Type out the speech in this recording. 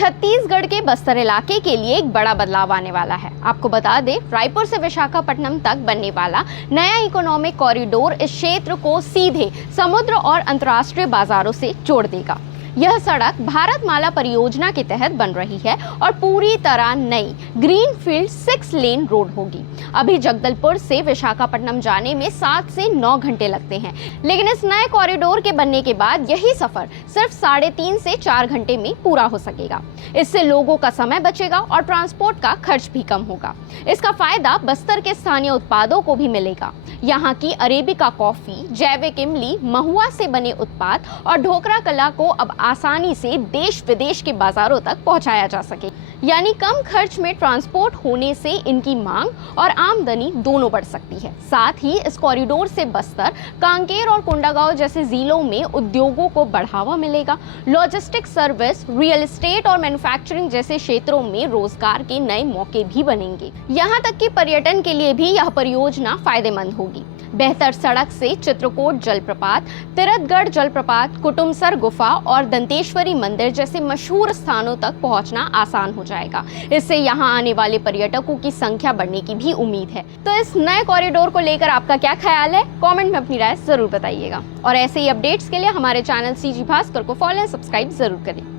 छत्तीसगढ़ के बस्तर इलाके के लिए एक बड़ा बदलाव आने वाला है। आपको बता दें, रायपुर से विशाखापट्टनम तक बनने वाला नया इकोनॉमिक कॉरिडोर इस क्षेत्र को सीधे समुद्र और अंतर्राष्ट्रीय बाजारों से जोड़ देगा। यह सड़क भारतमाला परियोजना के तहत बन रही है और पूरी तरह नई ग्रीनफील्ड 6 लेन रोड होगी। अभी जगदलपुर से विशाखापट्टनम जाने में 7 से 9 घंटे लगते हैं, लेकिन इस नए कॉरिडोर के बनने के बाद यही सफर सिर्फ 3.5 से 4 घंटे में पूरा हो सकेगा। इससे लोगों का समय बचेगा और ट्रांसपोर्ट का खर्च भी कम होगा। इसका फायदा बस्तर के स्थानीय उत्पादों को भी मिलेगा। यहाँ की अरेबिका कॉफी, जैविक इमली, महुआ से बने उत्पाद और ढोकरा कला को अब आसानी से देश विदेश के बाजारों तक पहुंचाया जा सके। यानी कम खर्च में ट्रांसपोर्ट होने से इनकी मांग और आमदनी दोनों बढ़ सकती है। साथ ही इस कॉरिडोर से बस्तर, कांकेर और कोंडागांव जैसे जिलों में उद्योगों को बढ़ावा मिलेगा। लॉजिस्टिक सर्विस, रियल एस्टेट और मैन्युफैक्चरिंग जैसे क्षेत्रों में रोजगार के नए मौके भी बनेंगे। यहाँ तक कि पर्यटन के लिए भी यह परियोजना फायदेमंद होगी। बेहतर सड़क से चित्रकोट जलप्रपात, तिरथगढ़ जलप्रपात, कुटुमसर गुफा और दंतेश्वरी मंदिर जैसे मशहूर स्थानों तक पहुंचना आसान हो जाएगा। इससे यहां आने वाले पर्यटकों की संख्या बढ़ने की भी उम्मीद है। तो इस नए कॉरिडोर को लेकर आपका क्या ख्याल है? कमेंट में अपनी राय जरूर बताइएगा और ऐसे ही अपडेट्स के लिए हमारे चैनल सीजी भास्कर को फॉलो एंड सब्सक्राइब जरूर करें।